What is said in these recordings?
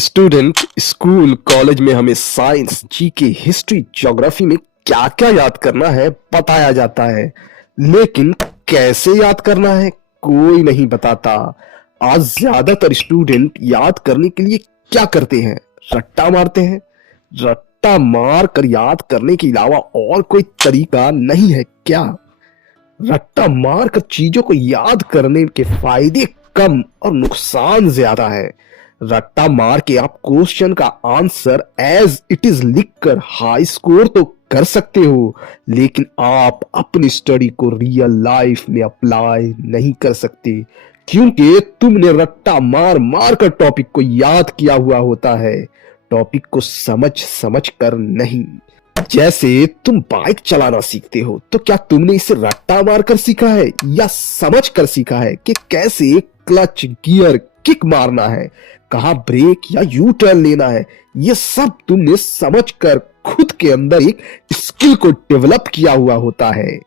Student school college में हमें science GK history geography में क्या क्या याद करना है बताया जाता है, लेकिन कैसे याद करना है कोई नहीं बताता। आज ज्यादातर स्टूडेंट याद करने के लिए क्या करते हैं? रट्टा मारते हैं। रट्टा मार कर याद करने के अलावा और कोई तरीका नहीं है क्या? रट्टा मार कर चीजों को याद करने के फायदे कम और नुकसान ज्यादा है। रट्टा मार के आप क्वेश्चन का आंसर एज इट इज लिखकर हाई स्कोर तो कर सकते हो, लेकिन आप अपनी स्टडी को रियल लाइफ में अप्लाई नहीं कर सकते, क्योंकि तुमने रट्टा मार मार कर टॉपिक को याद किया हुआ होता है, टॉपिक को समझ समझ कर नहीं। जैसे तुम बाइक चलाना सीखते हो तो क्या तुमने इसे रट्टा मार कर सीखा है या समझ कर सीखा है कि कैसे क्लच गियर किक मारना है, कहाँ ब्रेक या यू टर्न लेना है? ये सब तुमने समझकर खुद के अंदर एक स्किल को डेवलप किया हुआ होता है।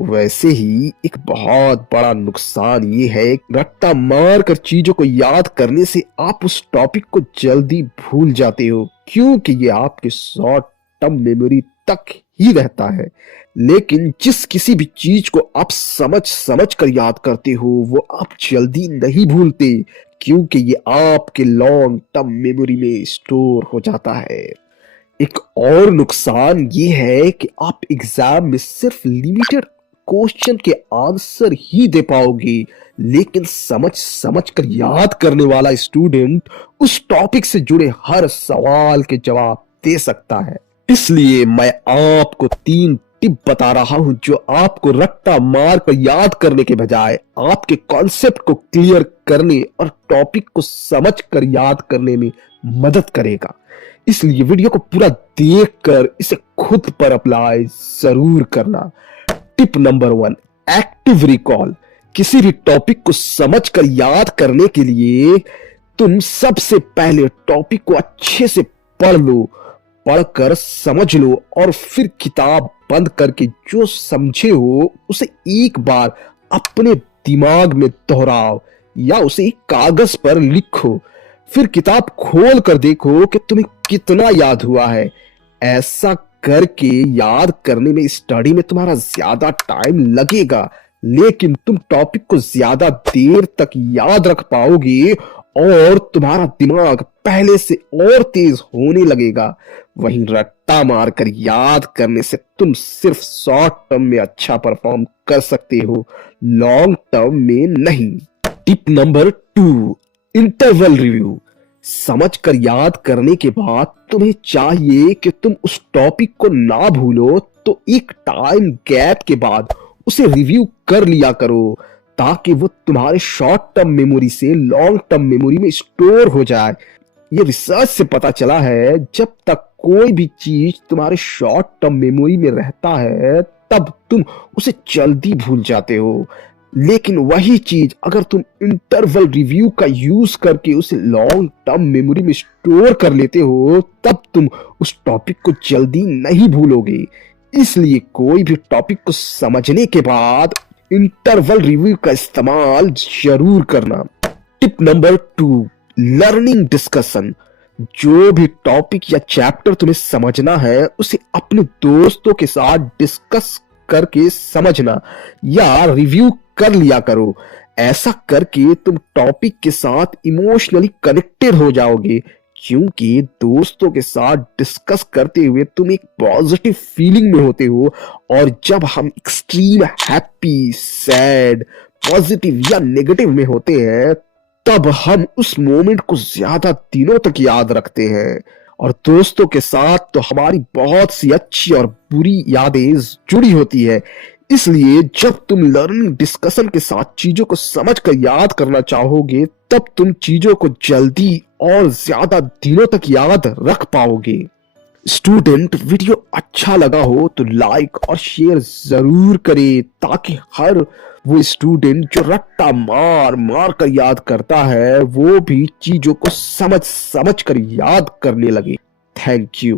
वैसे ही एक बहुत बड़ा नुकसान ये है, रट्टा मार कर चीजों को याद करने से आप उस टॉपिक को जल्दी भूल जाते हो, क्योंकि ये आपके शॉर्ट टर्म मेमोरी तक ही रहता है। लेकिन जिस किसी भी चीज को आप समझ समझ कर याद करते हो वो आप जल्दी नहीं भूलते, क्योंकि ये आपके लॉन्ग टर्म मेमोरी में स्टोर हो जाता है। एक और नुकसान ये है कि आप एग्जाम में सिर्फ लिमिटेड क्वेश्चन के आंसर ही दे पाओगे, लेकिन समझ समझ कर याद करने वाला स्टूडेंट उस टॉपिक से जुड़े हर सवाल के जवाब दे सकता है। इसलिए मैं आपको 3 टिप बता रहा हूं जो आपको रट्टा मार कर याद करने के बजाय आपके कॉन्सेप्ट को क्लियर करने और टॉपिक को समझ कर याद करने में मदद करेगा। इसलिए वीडियो को पूरा देखकर इसे खुद पर अप्लाई जरूर करना। Tip number 1, active recall. किसी भी टॉपिक को समझ कर याद करने के लिए तुम सबसे पहले टॉपिक को अच्छे से पढ़ लो, पढ़कर समझ लो और फिर किताब बंद करके जो समझे हो उसे एक बार अपने दिमाग में दोहराओ या उसे एक कागज पर लिखो। फिर किताब खोल कर देखो कि तुम्हें कितना याद हुआ है। ऐसा करके याद करने में स्टडी में तुम्हारा ज्यादा टाइम लगेगा, लेकिन तुम टॉपिक को ज्यादा देर तक याद रख पाओगे और तुम्हारा दिमाग पहले से और तेज होने लगेगा। वहीं रट्टा मारकर याद करने से तुम सिर्फ शॉर्ट टर्म में अच्छा परफॉर्म कर सकते हो, लॉन्ग टर्म में नहीं। Tip number 2, interval review. समझ कर याद करने के बाद तुम्हें चाहिए कि तुम उस टॉपिक को ना भूलो, तो एक टाइम गैप के बाद उसे रिव्यू कर लिया करो, ताकि वो तुम्हारे शॉर्ट टर्म मेमोरी से लॉन्ग टर्म मेमोरी में स्टोर हो जाए। ये रिसर्च से पता चला है, जब तक कोई भी चीज तुम्हारे शॉर्ट टर्म मेमोरी में रहता है तब तुम उसे जल्दी भूल जाते हो, लेकिन वही चीज अगर तुम इंटरवल रिव्यू का यूज करके उसे लॉन्ग टर्म मेमोरी में स्टोर कर लेते हो तब तुम उस टॉपिक को जल्दी नहीं भूलोगे। इसलिए कोई भी टॉपिक को समझने के बाद इंटरवल रिव्यू का इस्तेमाल जरूर करना। Tip number 2, learning discussion. जो भी टॉपिक या चैप्टर तुम्हें समझना है उसे अपने दोस्तों के साथ डिस्कस करके समझना या रिव्यू कर लिया करो। ऐसा करके तुम टॉपिक के साथ इमोशनली कनेक्टेड हो जाओगे, क्योंकि दोस्तों के साथ डिस्कस करते हुए तुम एक पॉजिटिव फीलिंग में होते हो, और जब हम एक्सट्रीम हैप्पी, सैड, पॉजिटिव या नेगेटिव में होते हैं तब हम उस मोमेंट को ज्यादा दिनों तक याद रखते हैं। और दोस्तों के साथ तो हमारी बहुत सी अच्छी और बुरी यादें जुड़ी होती है। इसलिए जब तुम लर्निंग डिस्कशन के साथ चीजों को समझकर याद करना चाहोगे तब तुम चीजों को जल्दी और ज्यादा दिनों तक याद रख पाओगे। स्टूडेंट, वीडियो अच्छा लगा हो तो लाइक और शेयर जरूर करें, ताकि हर वो स्टूडेंट जो रट्टा मार मार कर याद करता है वो भी चीजों को समझ समझ कर याद करने लगे। Thank you.